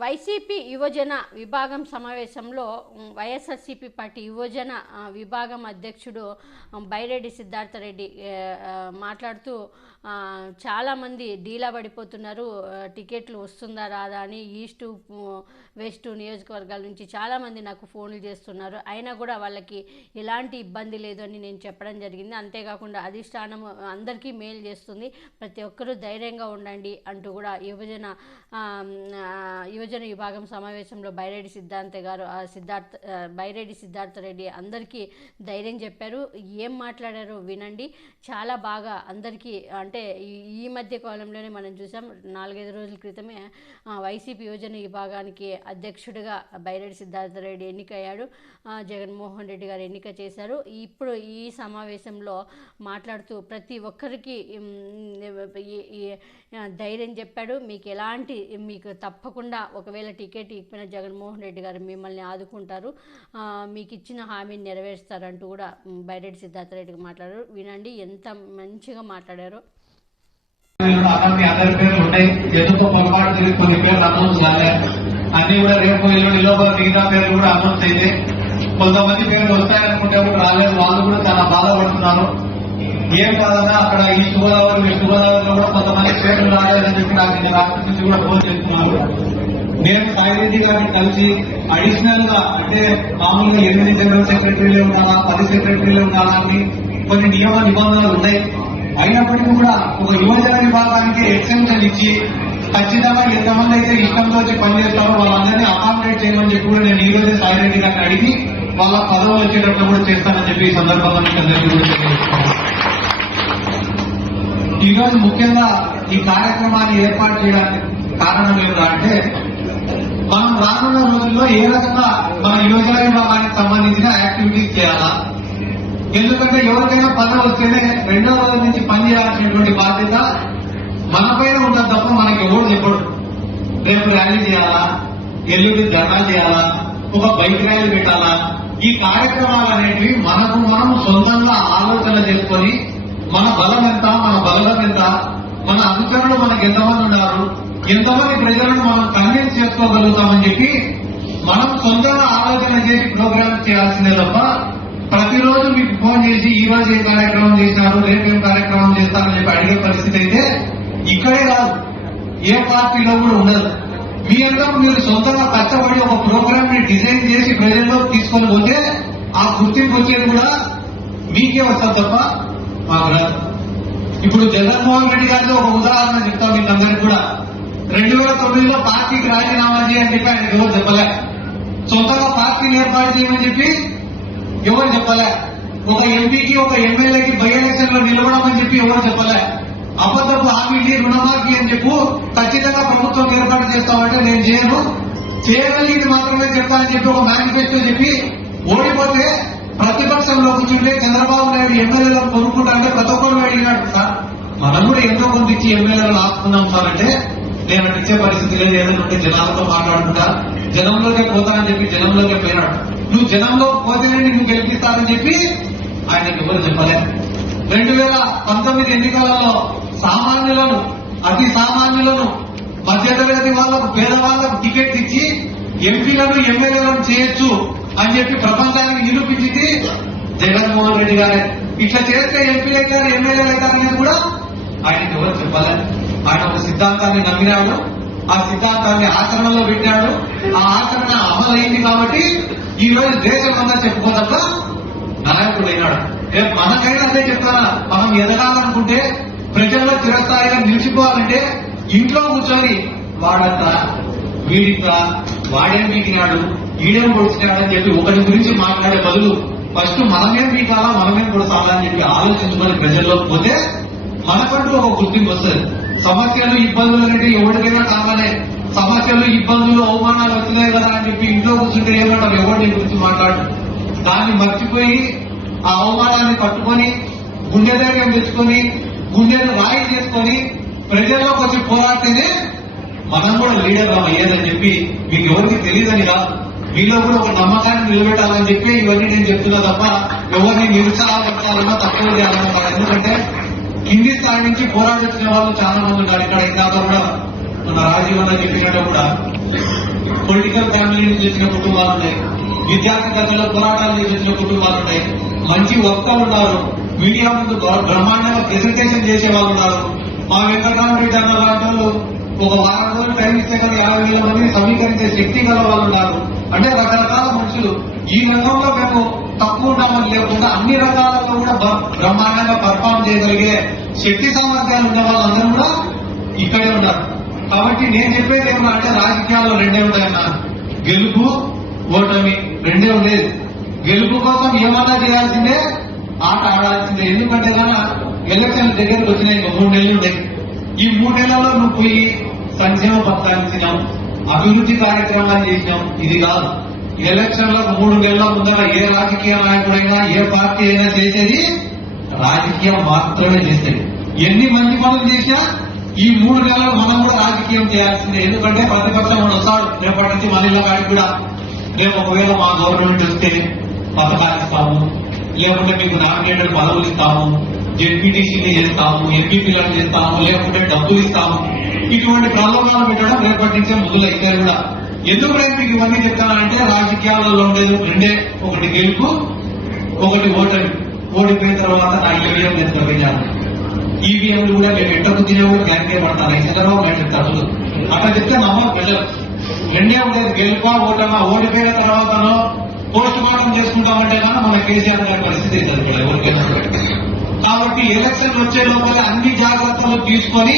YCP యువజన విభాగం సమావేశంలో వైఎస్ఆర్సీపీ పార్టీ యువజన విభాగం అధ్యక్షుడు బైరెడ్డి సిద్ధార్థరెడ్డి మాట్లాడుతూ చాలామంది డీలా పడిపోతున్నారు టికెట్లు వస్తుందా రాదా అని ఈస్టు వెస్ట్ నియోజకవర్గాల నుంచి చాలామంది నాకు ఫోన్లు చేస్తున్నారు. అయినా కూడా వాళ్ళకి ఎలాంటి ఇబ్బంది లేదు అని నేను చెప్పడం జరిగింది. అంతేకాకుండా అధిష్టానం అందరికీ మేలు చేస్తుంది. ప్రతి ఒక్కరూ ధైర్యంగా ఉండండి అంటూ కూడా యువజన యువ యువజన విభాగం సమావేశంలో బైరెడ్డి సిద్ధాంత గారు ఆ సిద్ధార్థ బైరెడ్డి సిద్ధార్థ రెడ్డి అందరికీ ధైర్యం చెప్పారు. ఏం మాట్లాడారో వినండి. చాలా బాగా అందరికీ అంటే ఈ- మధ్య కాలంలోనే మనం చూసాం నాలుగైదు రోజుల క్రితమే వైసీపీ యువజన విభాగానికి అధ్యక్షుడిగా బైరెడ్డి సిద్ధార్థ రెడ్డి ఎన్నికయ్యాడు. జగన్మోహన్ రెడ్డి గారు ఎన్నిక చేశారు. ఇప్పుడు ఈ సమావేశంలో మాట్లాడుతూ ప్రతి ఒక్కరికి ధైర్యం చెప్పాడు. మీకు ఎలాంటి మీకు తప్పకుండా ఒకవేళ టికెట్ ఇప్పిన జగన్మోహన్ రెడ్డి గారు మిమ్మల్ని ఆదుకుంటారు. మీకు ఇచ్చిన హామీని నెరవేరుస్తారంటూ కూడా బైరెడ్డి సిద్ధార్థరెడ్డికి మాట్లాడారు. వినండి ఎంత మంచిగా మాట్లాడారు. అన్ని కూడా రేపు ఎల్లుండిలో మిగతా పేర్లు కూడా అనౌన్స్ అయితే కొంతమంది పేర్లు వస్తాయనుకుంటే రాలేదు వాళ్ళు కూడా చాలా బాధపడుతున్నారు ఏం కాదన్నా అక్కడ ఈస్ట్ గోదావరి వెస్ట్ గోదావరిలో కూడా కొంతమంది పేర్లు రాలేదని చెప్పి నాకు రాష్ట్రం నుంచి కూడా ఫోన్ చేస్తున్నారు నేను సాయిరెడ్డి గారిని కలిసి అడిషనల్గా అంటే మామూలుగా ఎనిమిది జనరల్ సెక్రటరీలే ఉండాలా పది సెక్రటరీలే ఉండాలా అని కొన్ని నియమ నిబంధనలు ఉన్నాయి. అయినప్పటికీ కూడా ఒక యువజన విభాగానికి ఎక్సెంప్షన్ ఇచ్చి ఖచ్చితంగా ఎంతమంది అయితే ఇష్టంతో వచ్చి పనిచేస్తారో వాళ్ళందరినీ అకామిడేట్ చేయమని చెప్పి కూడా నేను ఈ రోజే సాయిరెడ్డి గారిని అడిగి వాళ్ళ పదవులు వచ్చేటప్పుడు కూడా చేస్తానని చెప్పి ఈ సందర్భంగా మీకు అందరికీ కూడా ముఖ్యంగా ఈ కార్యక్రమాన్ని ఏర్పాటు చేయడానికి కారణం ఏమిటంటే మనం రానున్న రోజుల్లో ఏ రకంగా మన యువజన విభాగానికి సంబంధించిన యాక్టివిటీస్ చేయాలా? ఎందుకంటే ఎవరికైనా పని వస్తేనే రెండో రోజు నుంచి పని చేయాల్సినటువంటి బాధ్యత మన పైన ఉంటుంది తప్ప మనకి ఎవరు చెప్పడు రేపు ర్యాలీ చేయాలా? ఎల్లుండి ధర్నా చేయాలా? ఒక బైక్ ర్యాలీ పెట్టాలా? ఈ కార్యక్రమాలు అనేటివి మనకు మనం సొంతంగా ఆలోచన చేసుకొని మన బలం ఎంత మన బలం ఎంత మన అనుచరులు మనకు ఎంతమంది ఉన్నారు? ఇంతమంది ప్రజలను మనం కన్విన్స్ చేసుకోగలుగుతామని చెప్పి మనం సొంతంగా ఆలోచన చేసి ప్రోగ్రామ్ చేయాల్సిందే తప్ప ప్రతిరోజు మీకు ఫోన్ చేసి ఈ రోజు ఏ కార్యక్రమం చేశారు రేపు ఏం కార్యక్రమం చేస్తారని చెప్పి అడిగే పరిస్థితి అయితే ఇక్కడే కాదు. ఏ పార్టీలో కూడా ఉండదు. మీ అందరూ మీరు సొంతంగా కష్టపడి ఒక ప్రోగ్రామ్ని డిజైన్ చేసి ప్రజల్లో తీసుకొని పోతే ఆ గుర్తింపు వచ్చేది కూడా మీకే వస్తుంది తప్ప మాకు రాదు. ఇప్పుడు జగన్మోహన్ రెడ్డి గారితో ఒక ఉదాహరణ చెప్తాం మీకు అందరికి కూడా. రెండు వేల తొమ్మిదిలో పార్టీకి రాజీనామా చేయని చెప్పి ఆయన ఎవరు చెప్పలే? సొంతంగా పార్టీని ఏర్పాటు చేయమని చెప్పి ఎవరు చెప్పలే? ఒక ఎంపీకి ఒక ఎమ్మెల్యేకి బై ఎలక్షన్లో నిలవడమని చెప్పి ఎవరు చెప్పలే? అబద్ధపు హామీని రుణమాఫీ అని చెప్పు ఖచ్చితంగా ప్రభుత్వం ఏర్పాటు చేస్తామంటే నేను చేయను. చేయగలిగింది మాత్రమే చెప్తానని చెప్పి ఒక మేనిఫెస్టో చెప్పి ఓడిపోతే ప్రతిపక్షంలో కూర్చుంటే చంద్రబాబు నాయుడు ఎమ్మెల్యేలను కొనుక్కుంటా అంటే ప్రతి ఒక్కరు అడిగినాడు సార్ మనం కూడా ఎంతో మంది ఇచ్చి ఎమ్మెల్యేలను ఆపుకున్నాం సార్ అంటే నేను అటు ఇచ్చే పరిస్థితి లేదు ఏదైనా జనాలతో మాట్లాడుకుంటా. జనంలోనే పోతానని చెప్పి జనంలోనే పోయినాడు. నువ్వు జనంలో పోతేనే నిన్ను గెలిపిస్తానని చెప్పి ఆయనకి ఎవరు చెప్పలేదు రెండు వేల పంతొమ్మిది ఎన్నికలలో సామాన్యులను అతి సామాన్యులను మధ్యతరగతి వాళ్ళకు పేదవాళ్ళకు టికెట్ ఇచ్చి ఎంపీలను ఎమ్మెల్యేలను చేయొచ్చు అని చెప్పి ప్రపంచానికి నిరూపించింది జగన్మోహన్ రెడ్డి గారే. ఇట్లా చేస్తే ఎంపీ అవుతారు ఎమ్మెల్యే అవుతారు అనేది కూడా ఆయనకి ఎవరు చెప్పాలి. ఆయన ఒక సిద్ధాంతాన్ని నమ్మినాడు. ఆ సిద్ధాంతాన్ని ఆచరణలో పెట్టాడు ఆ ఆచరణ అమలైంది కాబట్టి ఈ రోజు దేశం అంతా చెప్పుకోదప్ప నాయకుడు అయినాడు మనకైనా అదే చెప్తారా? మనం ఎదగాలనుకుంటే ప్రజల్లో చిరస్థాయిగా నిలిచిపోవాలంటే ఇంట్లో కూర్చొని వాడంతా వీడిట్లా వాడేం పీకినాడు ఈడేం పొడిచినాడు అని చెప్పి ఒకరి గురించి మాట్లాడే బదులు ఫస్ట్ మనమేం పీకాలా మనమేం పొడసాలా అని చెప్పి ఆలోచించుకొని ప్రజల్లో పోతే మనకంటూ ఒక గుర్తింపు వస్తుంది. సమస్యలు ఇబ్బందులు అంటే ఎవరికైనా కావాలే. సమస్యలు ఇబ్బందులు అవమానాలు వచ్చినాయి కదా అని చెప్పి ఇంట్లో కూర్చుంటే ఏమంటారు ఎవరిని గురించి మాట్లాడు దాన్ని మర్చిపోయి ఆ అవమానాన్ని పట్టుకొని గుండె ధైర్యం తెచ్చుకొని గుండెను రాయి చేసుకొని ప్రజల్లోకి వచ్చి పోరాడితేనే మనం కూడా లీడర్ అయ్యేదని చెప్పి మీకు ఎవరికి తెలియదని కాదు. మీలో కూడా ఒక నమ్మకాన్ని నిలబెట్టాలని చెప్పి ఇవన్నీ నేను చెప్తున్నా తప్ప ఎవరిని నిరుత్సాహపరచాలన్నా తక్కువ చేయాలన్నా స్థాయి నుంచి పోరాడొచ్చిన వాళ్ళు చాలా మంది ఉన్నారు. ఇక్కడ ఇంకా కూడా మన రాజీవ్ అన్న చెప్పినట్టు కూడా పొలిటికల్ ఫ్యామిలీ నుంచి వచ్చిన కుటుంబాలు ఉన్నాయి. విద్యార్థి దశలో పోరాటాలు చేసిన కుటుంబాలు ఉన్నాయి. మంచి వక్త ఉన్నారు. మీడియా ముందు బ్రహ్మాండంగా ప్రెజెంటేషన్ చేసే వాళ్ళు ఉన్నారు. మా వెంకటరామరెడ్డి అన్న లాంటి వాళ్ళు ఒక వారం రోజులు టైం ఇస్తే కానీ యాభై వేల మందిని సమీకరించే శక్తి గల వాళ్ళు ఉన్నారు. అంటే రకరకాల మనుషులు. ఈ రంగంలో మేము లేకుండా అన్ని రకాలలో కూడా బ్రహ్మాండంగా పర్ఫామ్ చేయగలిగే శక్తి సామర్థ్యాలు ఉన్న వాళ్ళందరూ కూడా ఇక్కడే ఉన్నారు. కాబట్టి నేను చెప్పేది ఏమన్నా అంటే రాజకీయాల్లో రెండే ఉంటాయన్నా. గెలుపు ఓటమి రెండే ఉండేది. గెలుపు కోసం ఏమన్నా చేయాల్సిందే ఆట ఆడాల్సిందే. ఎందుకంటే కన్నా ఎలక్షన్ దగ్గరకు వచ్చినాయి మూడు నెలలు ఉన్నాయి ఈ మూడు నెలల్లో నువ్వు పోయి సంక్షేమ పథకాలు ఇచ్చినాం అభివృద్ధి కార్యక్రమాలు చేసినాం ఇది కాదు. ఎలక్షన్లకు మూడు నెలల ముందర ఏ రాజకీయ నాయకుడైనా ఏ పార్టీ అయినా చేసేది రాజకీయం మాత్రమే చేసేది. ఎన్ని మంచి పనులు చేసినా ఈ మూడు నెలలు మనం కూడా రాజకీయం చేయాల్సిందే. ఎందుకంటే ప్రతిపక్షం వాడు వస్తాడు రేపటి నుంచి మన ఇళ్ళ కాడికి కూడా మేము ఒకవేళ మా గవర్నమెంట్ వస్తే పథకాలు ఇస్తాము లేకుంటే మీకు నామినేటెడ్ పదవులు ఇస్తాము జెడ్పీటీసీని చేస్తాము ఎంపీపీలను చేస్తాము లేకుంటే డబ్బులు ఇస్తాము. ఇటువంటి ప్రలోభాలు పెట్టడం రేపటి నుంచే మొదలైతే కూడా. ఎందుకు నేను మీకు ఇవన్నీ చెప్తానంటే రాజకీయాలలో ఉండేది రెండే. ఒకటి గెలుపు ఒకటి ఓటమి. ఓడిపోయిన తర్వాత నా ఈవీఎం నేను తగ్గించాను ఈవీఎంలు కూడా మేము ఎట్టకు తినేవో కూడా బ్యాంకే పడతాను చంద్రబాబు నాయుడు తప్పులు అట్లా చెప్తే నమ్మ ప్రజలు రెండే ఉండేది. గెలుపా ఓటమా? ఓడిపోయిన తర్వాతనో పోస్ట్ మార్టం చేసుకుంటామంటే కానీ మన కేసీఆర్ గారి పరిస్థితి అవుతుంది ఎవరికైనా కాబట్టి ఎలక్షన్ వచ్చే లోపల అన్ని జాగ్రత్తలు తీసుకొని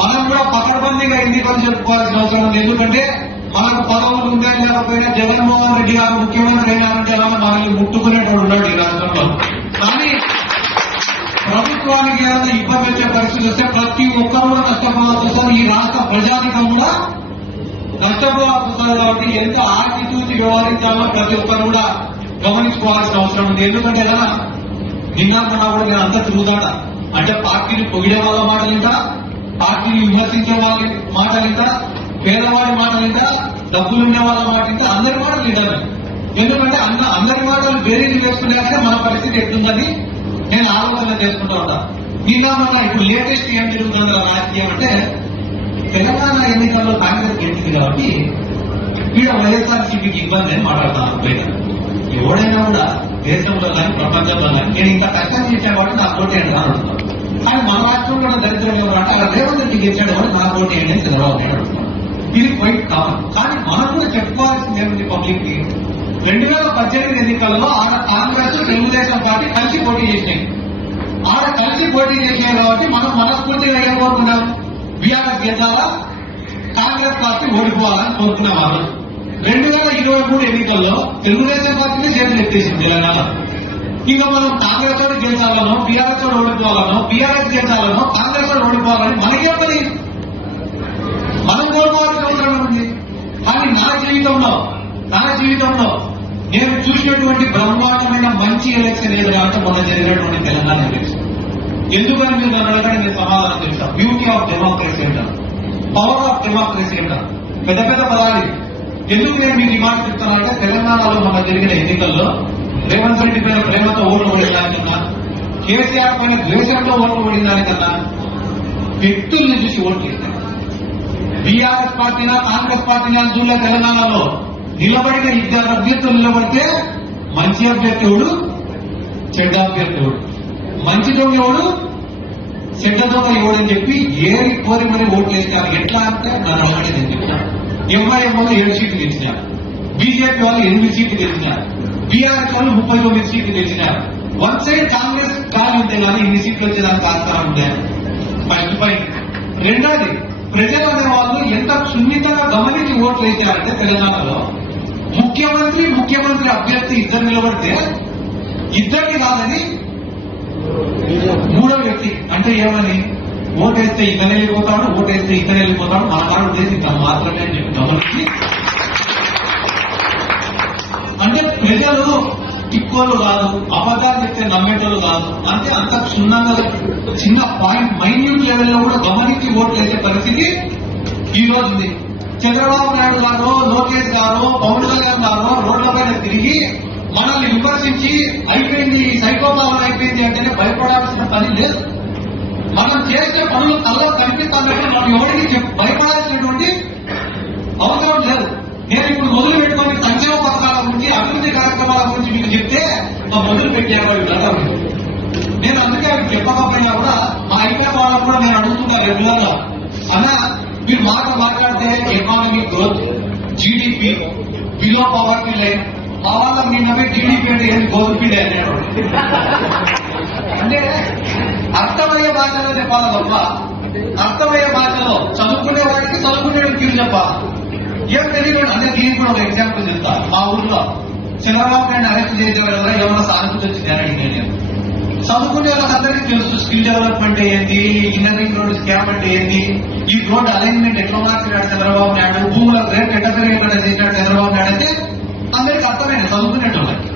మనం కూడా పకడ్బందీగా ఎన్నికలు చెప్పుకోవాల్సిన అవసరం ఉంది. ఎందుకంటే మనకు పదవులు ఉండే లేకపోయినా జగన్మోహన్ రెడ్డి గారు ముఖ్యమంత్రి అయినారంటే ఎలా మనల్ని ముట్టుకునేటోడు ఉన్నాడు ఈ రాష్ట్రంలో. కానీ ప్రభుత్వానికి ఏదైనా ఇబ్బంది వచ్చే పరిస్థితి వస్తే ప్రతి ఒక్కరు కూడా నష్టపోవాల్సి వస్తుంది. ఈ రాష్ట్ర ప్రజానికం కూడా నష్టపోవాల్సి వస్తుంది కాబట్టి ఎంత ఆచితూచి వ్యవహరించాలో ప్రతి ఒక్కరు కూడా గమనించుకోవాల్సిన అవసరం ఉంది. ఎందుకంటే ఎలా నిన్న మొన్న కూడా నేను అంతా తిరుగుతాడ. అంటే పార్టీని పొగిడే వాళ్ళ మాటలు ఇంత పార్టీని విమర్శించే వాళ్ళ మాటలు ఇంత పేదవాడి మాట ఇంత డబ్బులు ఉండే వాళ్ళ మాట ఇంత అందరి మాట వింటాను ఎందుకంటే అన్న అందరి మాటలు బేరీలు చేసుకునే మన పరిస్థితి ఎట్లుందని నేను ఆలోచన చేసుకుంటా ఉంటా. నిన్న మన ఇప్పుడు లేటెస్ట్ ఏం జరుగుతుంది రాజకీయం అంటే తెలంగాణ ఎన్నికల్లో కాంగ్రెస్ గెలిచింది కాబట్టి వీడ వైఎస్ఆర్సీపీకి ఇబ్బంది అని మాట్లాడతాను బయట. ఎవడైనా కూడా దేశంలో కానీ ప్రపంచంలో కానీ నేను ఇంకా కష్టం చేశాను కాబట్టి నా కోటి అని అడుగుతాను కానీ మన రాష్ట్రంలో ఉన్న దరిద్రం ఏమంటే రేవంత్ రెడ్డి గెలిచాడు కాబట్టి నా కోటి అని చంద్రబాబు నాయుడు అడుగుతాను ఇది క్వైట్ కామన్ కానీ మనం కూడా చెప్పుకోవాల్సింది ఏమిటి పబ్లిక్కి రెండు వేల పద్దెనిమిది ఎన్నికల్లో ఆడ కాంగ్రెస్ తెలుగుదేశం పార్టీ కలిసి పోటీ చేసినాయి ఆడ కలిసి పోటీ చేసినాయి కాబట్టి మనం మనస్ఫూర్తిగా ఏం కోరుకున్నాం బీఆర్ఎస్ గెలిచాలా కాంగ్రెస్ పార్టీ ఓడిపోవాలని కోరుకున్నాం వాళ్ళు. రెండు వేల ఇరవై మూడు ఎన్నికల్లో తెలుగుదేశం పార్టీని చేతులు ఎత్తేసింది తెలంగాణ. ఇక మనం కాంగ్రెస్ తోడు గెలిచాలనో బీఆర్ఎస్ తోడు ఓడిపోవాలనో బీఆర్ఎస్ గెలిచాలనో కాంగ్రెస్ తోడు ఓడిపోవాలని మనకే పని మనం కోరుకోవాల్సిన అవసరం ఉంది కానీ నా జీవితంలో నా జీవితంలో నేను చూసినటువంటి బ్రహ్మాండమైన మంచి ఎలక్షన్ ఏది అంటే మొన్న జరిగినటువంటి తెలంగాణ ఎలక్షన్ ఎందుకని మీరు దాని వల్ల నేను సమాధానం తెలుసా బ్యూటీ ఆఫ్ డెమోక్రసీ అంటారు పవర్ ఆఫ్ డెమోక్రసీ అంటారు పెద్ద పెద్ద పదాలు. ఎందుకు నేను మీకు ఈ మాట చెప్తానంటే తెలంగాణలో మొన్న జరిగిన ఎన్నికల్లో రేవంత్ రెడ్డి పైన ప్రేమతో ఓట్లు పడిందానికన్నా కేసీఆర్ పైన ద్వేషంతో ఓట్లు పడిందానికన్నా వ్యక్తుల్ని చూసి ఓట్లు వేశారు బీఆర్ఎస్ పార్టీనా కాంగ్రెస్ పార్టీనా చూడలే తెలంగాణలో నిలబడిన ఇద్దరు అభ్యర్థులు నిలబడితే మంచి అభ్యర్థి ఎవడు చెడ్డ అభ్యర్థి ఎవడు మంచి దొంగ ఎవడు? చెడ్డ దొంగ ఎవడని చెప్పి ఏరి కోరి మరి ఓట్లు వేస్తారు ఎట్లా అంటే నన్ను ఒకటే నేను చెప్తాను ఎంఐఎం వాళ్ళు ఏడు సీట్లు గెలిచినారు. బీజేపీ వాళ్ళు ఎనిమిది సీట్లు గెలిచినారు. బీఆర్ఎస్ వాళ్ళు ముప్పై తొమ్మిది సీట్లు గెలిచినారు. వన్ సైడ్ కాంగ్రెస్ కాదు ఉంటే కానీ ఇన్ని సీట్లు వచ్చేదానికి ఆస్కారం ఉండే. ఫస్ట్ పాయింట్ రెండోది ప్రజలు అనే వాళ్ళు ఎంత సున్నితంగా గమనించి ఓట్లు వేసారంటే తెలంగాణలో ముఖ్యమంత్రి ముఖ్యమంత్రి అభ్యర్థి ఇద్దరు నిలబడితే ఇద్దరిని కాదని మూడో వ్యక్తి. అంటే ఏమని ఓటేస్తే ఇక్కడ వెళ్ళిపోతాడు ఓటేస్తే ఇక్కడ వెళ్ళిపోతాడు. మన కాడు ఇక్కడ మాత్రమే అని చెప్పి గమనించి. అంటే ప్రజలు తిక్కోలు కాదు అబద్ధాలు చెప్తే నమ్మేటోళ్ళు కాదు. అంటే అంత క్షుణ్ణంగా చిన్న పాయింట్ మైన్యూట్ లెవెల్లో కూడా గమనించి ఓట్లు వేసే పరిస్థితి ఈ రోజు ఉంది చంద్రబాబు నాయుడు గారు లోకేష్ గారు పవన్ కళ్యాణ్ గారు రోడ్ల పైన తిరిగి మనల్ని విమర్శించి అయిపోయింది ఈ సైకోపాలన అయిపోయింది అంటేనే భయపడాల్సిన పని లేదు. మనం చేసే పనులు తల్లో కనిపిస్తామంటే మనం ఎవరికి భయపడాల్సినటువంటి అవసరం లేదు. నేను ఇప్పుడు మొదలు పెట్టారు వీళ్ళంతా నేను అందుకే చెప్పకపోయినా కూడా మా ఐపాక్ వాళ్ళకు కూడా నేను అడుగుతున్నా రెగ్యులర్గా అన్న మీరు మాట మాట్లాడితే economic growth GDP below poverty line మా మీ నమ్మే జీడిపి అంటే ఏం గోల్పీడే అనేవాడు అంటే అర్థమయ్యే భాషలో చెప్పాలి తప్ప అర్థమయ్యే భాషలో చదువుకునే వాడికి చదువుకునే వాడికి చెప్పాలి. ఏం తెలియదు అంటే దీనికి కూడా ఒక ఎగ్జాంపుల్ చెప్తా మా ఊర్లో చంద్రబాబు నాయుడు అరెస్ట్ చేసే వల్ల ఏమైనా సానుభూతి వచ్చింది అడిగిన నేను చదువుకునే వాళ్ళందరికీ తెలుసు స్కిల్ డెవలప్మెంట్ ఏంటి ఇంజనీరింగ్ రోడ్ స్కామ్ అంటే ఏంటి ఈ రోడ్ అలైన్మెంట్ ఎట్లా మార్చినాడు చంద్రబాబు నాయుడు భూముల రేట్ ఎట్లా పెరిగిపోయినా చేసినాడు చంద్రబాబు నాయుడు అంటే అందరికి అర్థమైంది చదువుకునేటోళ్ళకి.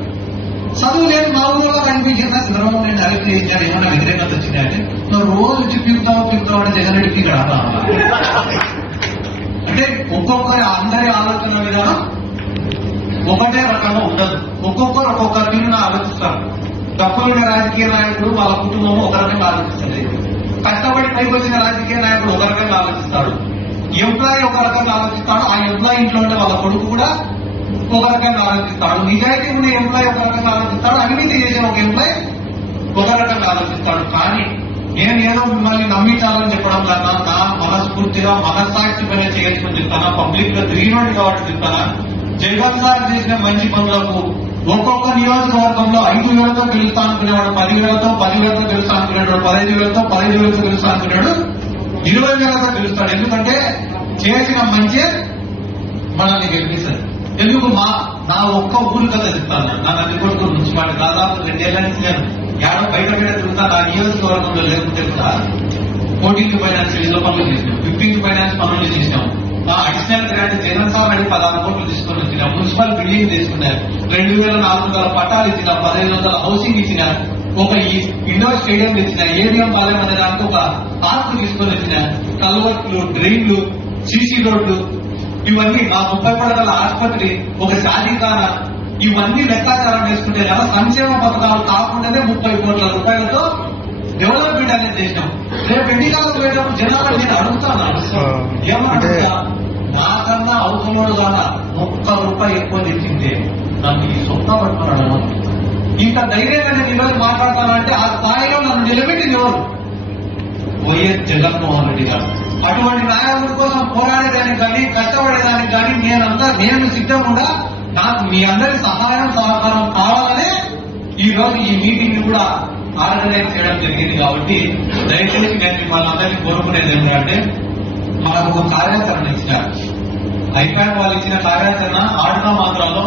చదువు లేని మా ఊళ్ళో కనిపించిందా చంద్రబాబు నాయుడు అరెస్ట్ చేసినాడు ఏమైనా వ్యతిరేకత వచ్చిందంటే నువ్వు రోజు వచ్చి పీకుతావు అంటే జగన్ రెడ్డికి ఇక్కడ అంటే ఒక్కొక్కరి అందరి ఆలోచన విధానం ఒకటే రకంగా ఉండదు ఒక్కొక్కరు ఒక్కొక్క తీరున ఆలోచిస్తారు తప్పులున్న రాజకీయ నాయకుడు వాళ్ళ కుటుంబం ఒక రకంగా ఆలోచిస్తుంది కష్టపడి పైకి వచ్చిన రాజకీయ నాయకుడు ఒక రకంగా ఆలోచిస్తాడు ఎంప్లాయీ ఒక రకంగా ఆలోచిస్తాడు ఆ ఎంప్లాయీ ఇంట్లో ఉండే వాళ్ళ కొడుకు కూడా ఒక రకంగా ఆలోచిస్తాడు నిజాయితీ ఉండే ఎంప్లాయీ ఒక రకంగా ఆలోచిస్తాడు అవినీతి చేసిన ఒక ఎంప్లాయీ ఒక రకంగా ఆలోచిస్తాడు కానీ నేను ఏదో మిమ్మల్ని నమ్మించాలని చెప్పడం కన్నా నా మనస్ఫూర్తిగా మనస్సాక్షి చేయాల్సిన చెప్తానా పబ్లిక్గా తిరిగినోడు కాబట్టి చెప్తానా జగన్ గారు చేసిన మంచి పనులకు ఒక్కొక్క నియోజకవర్గంలో ఐదు వేలతో గెలుస్తా అనుకునేవాడు పది వేలతో పది వేలతో గెలుస్తా అనుకునేవాడు పదహైదు వేలతో పదహైదు వేలతో గెలుస్తా అనుకునేవాడు ఇరవై వేలతో గెలుస్తాడు. ఎందుకంటే చేసిన మంచి మనల్ని గెలిపిస్తారు ఎందుకు మా నా ఒక్క ఊరు కథ చెప్తాను నా నందికొడుకు మున్సిపాలిటీ దాదాపు రెండేళ్ళ నుంచి నేను ఏడో బయట బయట తిరుగుతా నా నియోజకవర్గంలో లేకుంటే కూడా కోటింగ్ ఫైనాన్స్ ఏదో పనులు చేసినాం ఫిఫ్టీన్ ఫైనాన్స్ పనులు చేసినాం. అడిషనల్ గ్రాంట్ జగన్ పదహారు కోట్లు తీసుకొని వచ్చిన మున్సిపల్ బిల్డింగ్ తీసుకున్నారు. రెండు వేల నాలుగు వందల పట్టాలు ఇచ్చిన పదిహేను వందల హౌసింగ్ ఇచ్చిన ఒక ఈ ఇండోర్ స్టేడియం ఇచ్చిన ఏబిఎం పాలెం అనే దానికి ఒక పార్క్ తీసుకొని వచ్చిన కల్వర్ట్లు డ్రైన్లు సీసీ రోడ్లు ఇవన్నీ మా ముప్పై పడగల ఆసుపత్రి ఒక షాదీఖాన ఇవన్నీ లెక్కాచారం చేసుకుంటే సంక్షేమ పథకాలు కాకుండానే ముప్పై కోట్ల రూపాయలతో డెవలప్మెంట్ అనేది చేసినాం. రేపు ఎన్నికలకు పోయేటప్పుడు జనాలు నేను అడుగుతాను? ఏమన్నా నాకన్నా అవసరం ద్వారా ఒక్క రూపాయి ఎక్కువ తెచ్చింటే నన్ను ఈ సొంత పట్టుకున్నాడు? ఇంత ధైర్యంగా నేను ఈరోజు మాట్లాడతానంటే ఆ స్థాయిలో నన్ను నిలబెట్టింది ఎవరు? వైఎస్ జగన్మోహన్ రెడ్డి గారు. అటువంటి నాయకుడి కోసం పోరాడేదానికి కానీ కష్టపడేదానికి కానీ నేనంతా నేను సిద్ధంగా నాకు మీ అందరి సహాయం సహకారం కావాలనే ఈ రోజు ఈ మీటింగ్ కూడా ఆర్గనైజ్ చేయడం జరిగింది కాబట్టి దయచేసి నేను వాళ్ళందరినీ కోరుకునేది ఏంటంటే మనకు ఒక కార్యాచరణ ఇచ్చినారు ఐపాడ్ వాళ్ళు ఇచ్చిన కార్యాచరణ ఆడిన మాత్రాల్లో